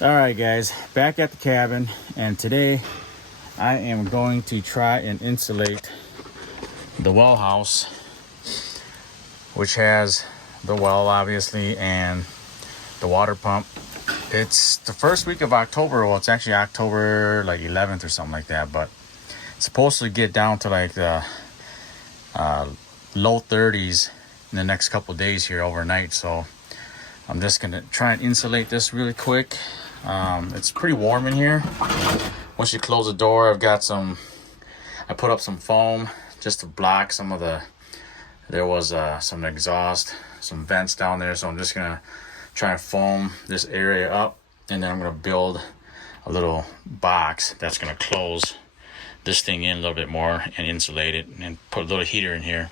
All right, guys, back at the cabin, and today I am going to try and insulate the well house, which has the well obviously and the water pump. It's the first week of October. Well, it's actually October like 11th or something like that, but it's supposed to get down to like the low 30s in the next couple of days here overnight. So I'm just gonna try and insulate this really quick. It's pretty warm in here. Once you close the door, I put up some foam just to block some of there was some exhaust, some vents down there. So I'm just gonna try and foam this area up, and then I'm gonna build a little box that's gonna close this thing in a little bit more and insulate it, and put a little heater in here.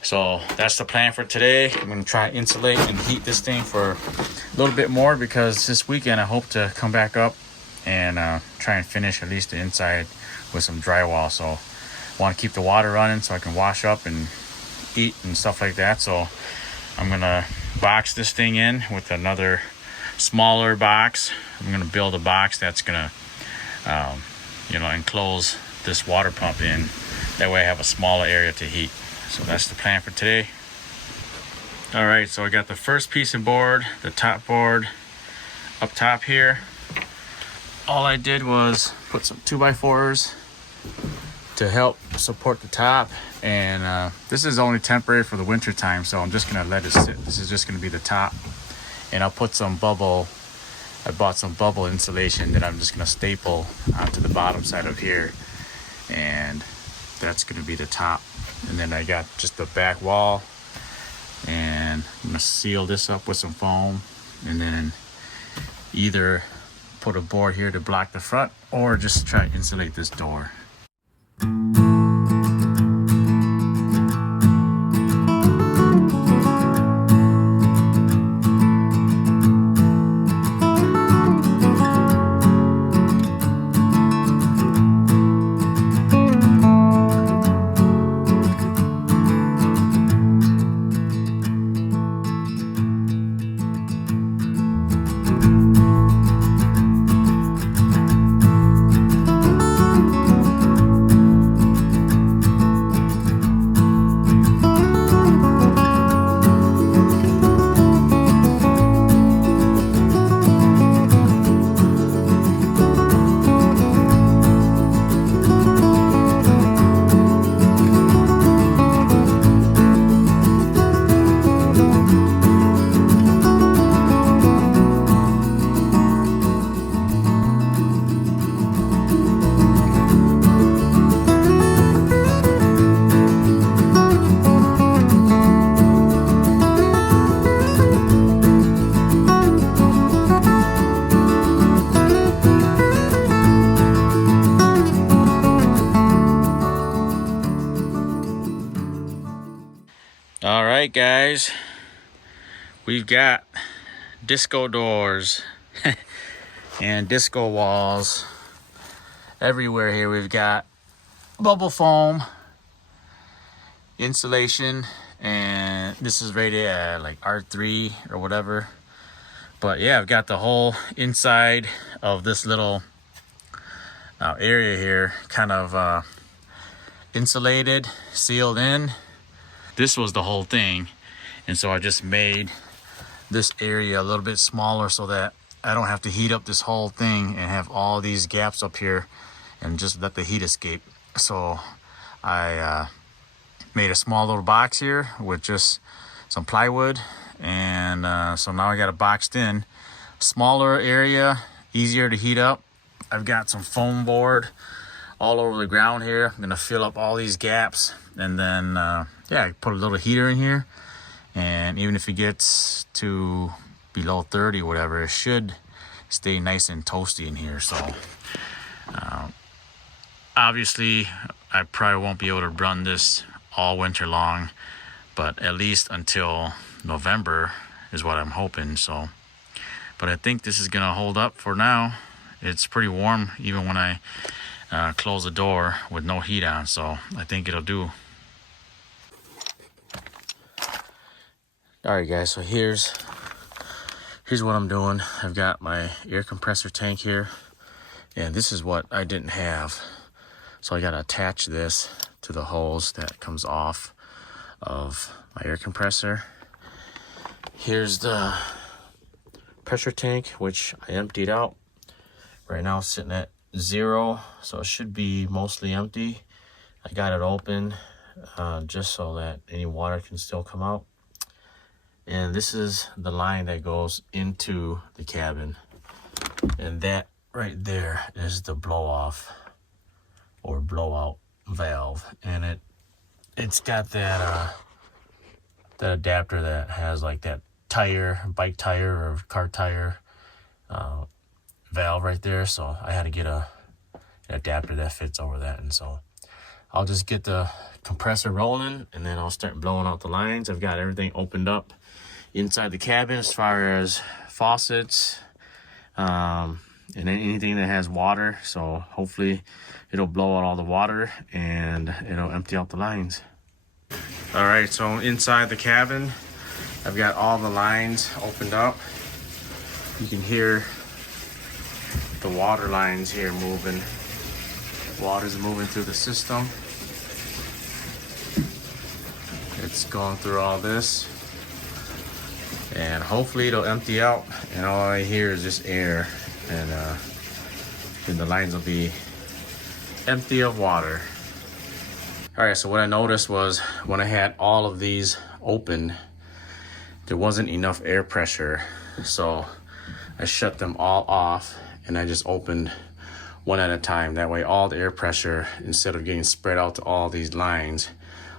So that's the plan for today. I'm going to try and insulate and heat this thing for a little bit more, because this weekend I hope to come back up and try and finish at least the inside with some drywall. So I want to keep the water running so I can wash up and eat and stuff like that. So I'm going to box this thing in with another smaller box. I'm going to build a box that's going to enclose this water pump in. That way I have a smaller area to heat. So that's the plan for today. All right, so I got the first piece of board, the top board up top here. All I did was put some 2x4s to help support the top, and this is only temporary for the winter time, so I'm just gonna let it sit. This is just gonna be the top, and I'll put some bubble. I bought some bubble insulation that I'm just gonna staple onto the bottom side of here, and that's gonna be the top. And then I got just the back wall, and I'm gonna seal this up with some foam, and then either put a board here to block the front, or just try to insulate this door. All right, guys, we've got disco doors and disco walls everywhere here. We've got bubble foam insulation, and this is rated at like R3 or whatever. But yeah, I've got the whole inside of this little area here kind of insulated, sealed in. This was the whole thing, and so I just made this area a little bit smaller so that I don't have to heat up this whole thing and have all these gaps up here and just let the heat escape. So I made a small little box here with just some plywood, and so now I got it boxed in. Smaller area, easier to heat up. I've got some foam board all over the ground here. I'm gonna fill up all these gaps, and then I put a little heater in here, and even if it gets to below 30 or whatever, it should stay nice and toasty in here. So obviously I probably won't be able to run this all winter long, but at least until November is what I'm hoping. So, but I think this is gonna hold up for now. It's pretty warm even when I close the door with no heat on, so I think it'll do. All right, guys, so here's Here's what I'm doing. I've got my air compressor tank here, and this is what I didn't have. So I gotta attach this to the hose that comes off of my air compressor. Here's the pressure tank, which I emptied out. Right now it's sitting at 0, so it should be mostly empty. I got it open just so that any water can still come out. And this is the line that goes into the cabin. And that right there is the blow off or blowout valve. And it's got that that adapter that has like that tire, bike tire or car tire valve right there. So I had to get an adapter that fits over that. And so I'll just get the compressor rolling and then I'll start blowing out the lines. I've got everything opened up inside the cabin as far as faucets and anything that has water. So hopefully it'll blow out all the water and it'll empty out the lines. All right, so inside the cabin, I've got all the lines opened up. You can hear the water lines here moving. Water's moving through the system. It's going through all this. And hopefully it'll empty out and all I hear is just air, and then the lines will be empty of water. All right, so what I noticed was when I had all of these open, there wasn't enough air pressure. So I shut them all off and I just opened one at a time. That way all the air pressure, instead of getting spread out to all these lines,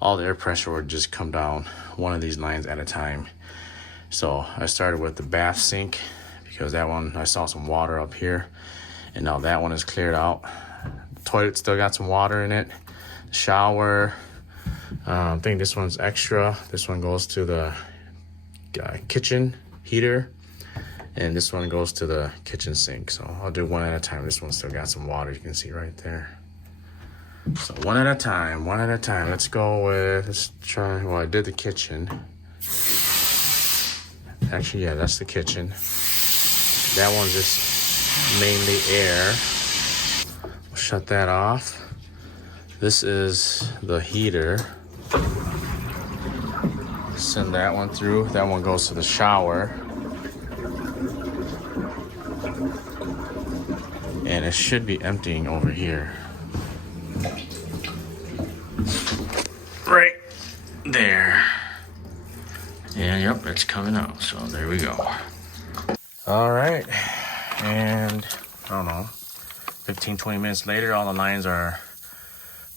all the air pressure would just come down one of these lines at a time. So I started with the bath sink because that one, I saw some water up here, and now that one is cleared out. The toilet still got some water in it. The shower, I think this one's extra. This one goes to the kitchen heater, and this one goes to the kitchen sink. So I'll do one at a time. This one still got some water, you can see right there. So one at a time, one at a time. Let's go with, let's try, well, I did the kitchen. Actually, yeah, that's the kitchen. That one's just mainly air. We'll shut that off. This is the heater. Send that one through. That one goes to the shower. And it should be emptying over here. Right there. And yep, it's coming out. So there we go. All right. And I don't know, 15-20 minutes later, all the lines are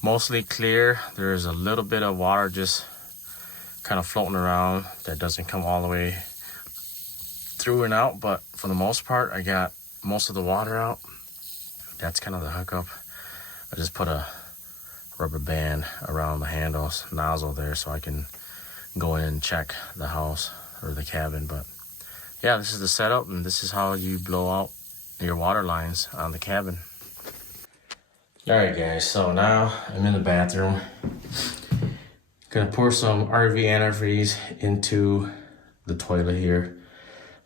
mostly clear. There's a little bit of water just kind of floating around that doesn't come all the way through and out, but for the most part I got most of the water out. That's kind of the hookup. I just put a rubber band around the handles nozzle there so I can go in and check the house or the cabin. But yeah, this is the setup, and this is how you blow out your water lines on the cabin. All right guys, so now I'm in the bathroom. Gonna pour some RV antifreeze into the toilet here.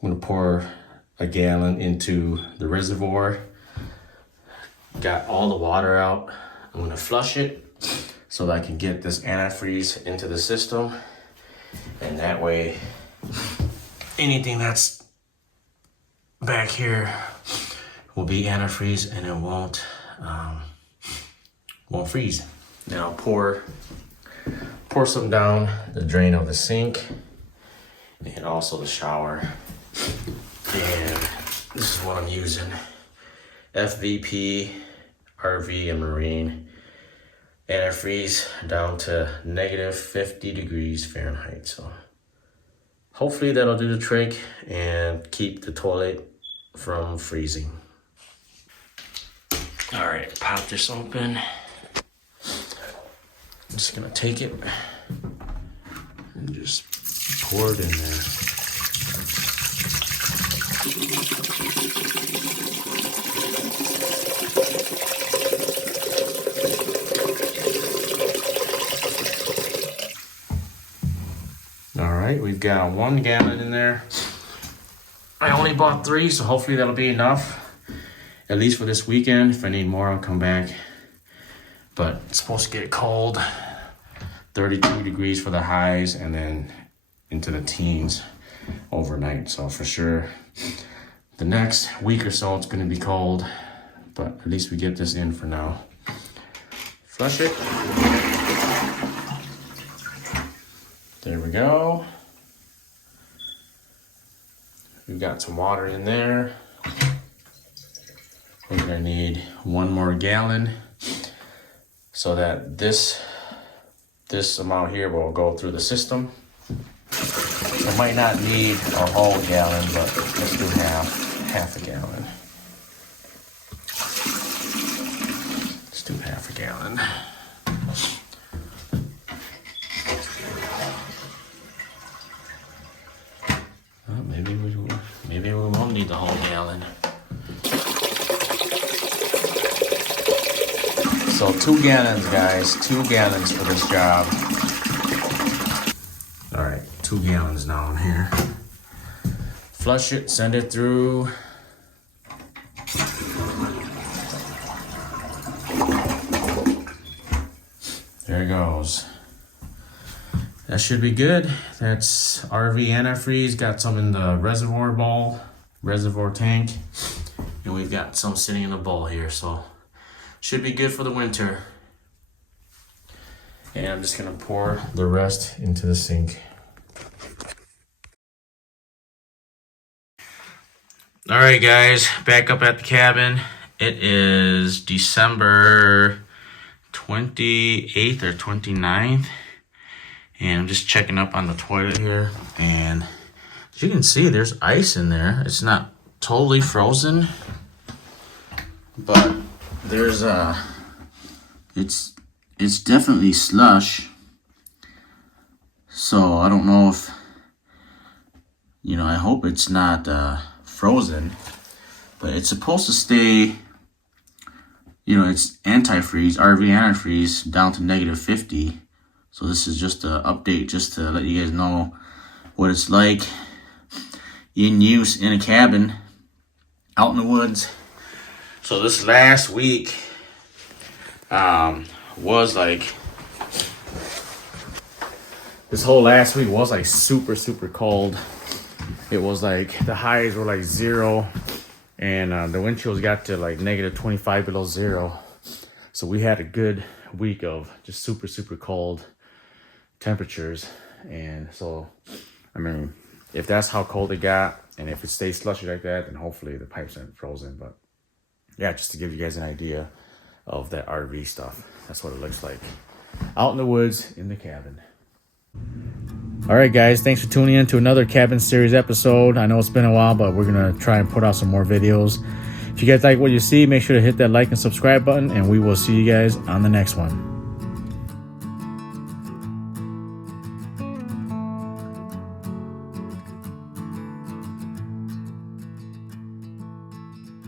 I'm gonna pour a gallon into the reservoir. Got all the water out. I'm gonna flush it so that I can get this antifreeze into the system. And that way, anything that's back here will be antifreeze and it won't freeze. Then I'll pour some down the drain of the sink and also the shower. And this is what I'm using. FVP, RV, and Marine antifreeze down to -50 degrees Fahrenheit. So hopefully that'll do the trick and keep the toilet from freezing. All right, pop this open. I'm just gonna take it and just pour it in there. All right, we've got 1 gallon in there. I only bought 3, so hopefully that'll be enough, at least for this weekend. If I need more, I'll come back. But it's supposed to get cold, 32 degrees for the highs, and then into the teens overnight. So for sure, the next week or so, it's gonna be cold, but at least we get this in for now. Flush it. There we go. We've got some water in there. We're gonna need 1 more gallon so that this amount here will go through the system. I might not need a whole gallon, but let's do half a gallon. Let's do half a gallon. Well, maybe we won't need the whole gallon. So 2 gallons, guys. 2 gallons for this job. All right, 2 gallons now in here. Flush it, send it through. There it goes. That should be good. That's RV antifreeze. Got some in the reservoir tank. And we've got some sitting in the bowl here, so should be good for the winter. And I'm just gonna pour the rest into the sink. All right, guys, back up at the cabin. It is December 28th or 29th. And I'm just checking up on the toilet here. And as you can see, there's ice in there. It's not totally frozen, but there's it's definitely slush. So I don't know if, you know, I hope it's not frozen, but it's supposed to stay, you know, it's antifreeze, RV antifreeze down to -50. So this is just an update just to let you guys know what it's like in use in a cabin out in the woods. So this last week was like, this whole last week was like super cold. It was like the highs were like 0, and the wind chills got to like -25 below 0. So we had a good week of just super cold temperatures. And so, I mean, if that's how cold it got, and if it stays slushy like that, then hopefully the pipes aren't frozen. But yeah, just to give you guys an idea of that RV stuff. That's what it looks like out in the woods in the cabin. All right, guys, thanks for tuning in to another cabin series episode. I know it's been a while, but we're gonna try and put out some more videos. If you guys like what you see, make sure to hit that like and subscribe button, and we will see you guys on the next one.